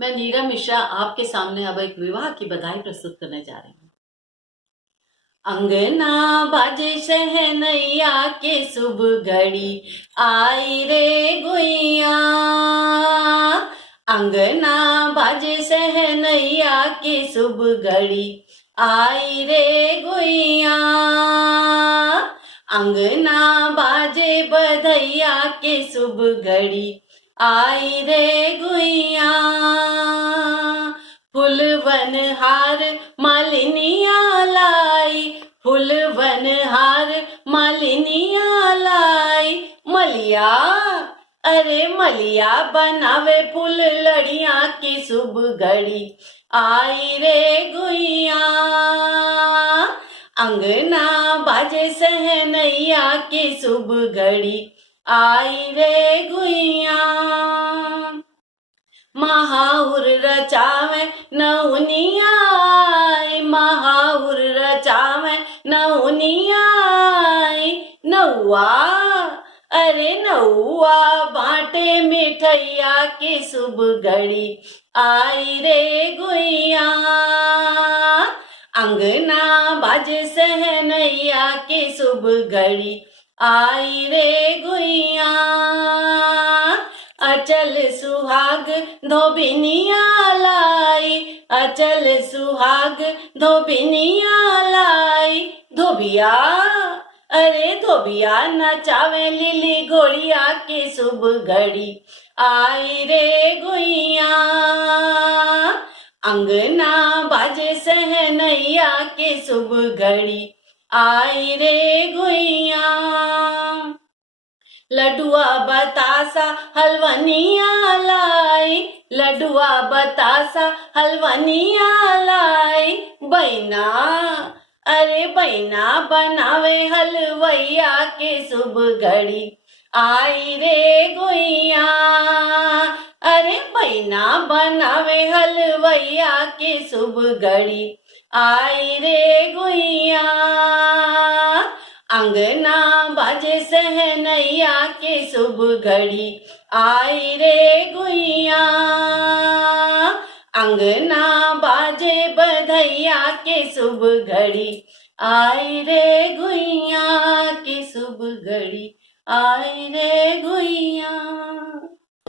मैं नीरा मिश्रा आपके सामने अब एक विवाह की बधाई प्रस्तुत करने जा रही हूँ। अंगना बाजे शहनैया के शुभ घड़ी आई रे गुइया। अंगना बाजे शहनैया के शुभ घड़ी आई रे गुइया। अंगना बाजे बधैया के शुभ घड़ी आई रे गुइया। फूलवन हार मालिनिया लाई, फूलवन हार मालिनिया लाई। मलिया अरे मलिया बनावे फूल लड़िया की शुभ घड़ी आई रे गुइया। अंगना बाजे सहनैया की शुभ घड़ी आई रे गुइया। महाउर रचावे नौनियाई, महाउर रचावे नौनियाई। नौआ अरे नौआ बाटे मिठैया की शुभ घड़ी आई रे गुइया। अंगना बाजे सहनैया की शुभ घड़ी आई रे गुइया। अचल सुहाग धोबिनिया लाई, अचल सुहाग धोबिनिया लाई। धोबिया अरे धोबिया नचावे लिली घोड़िया की शुभ घड़ी आई रे गुइया। अंगना बाजे सहनैया की शुभ घड़ी आई रे गुइया। लडुआ बतासा हलवनिया लाई, लडुआ बतासा हलवनिया लाई। बैना अरे बैना बनावे हलवैया के शुभ घड़ी आई रे गुइया। अरे बैना बनावे हलवैया के शुभ घड़ी आई रे गुइया। अंगना बाजे सहनैया के शुभ घड़ी आई रे गुइया। अंगना बाजे बधैया के शुभ घड़ी आई रे गुइया, के शुभ घड़ी आई रे गुइया।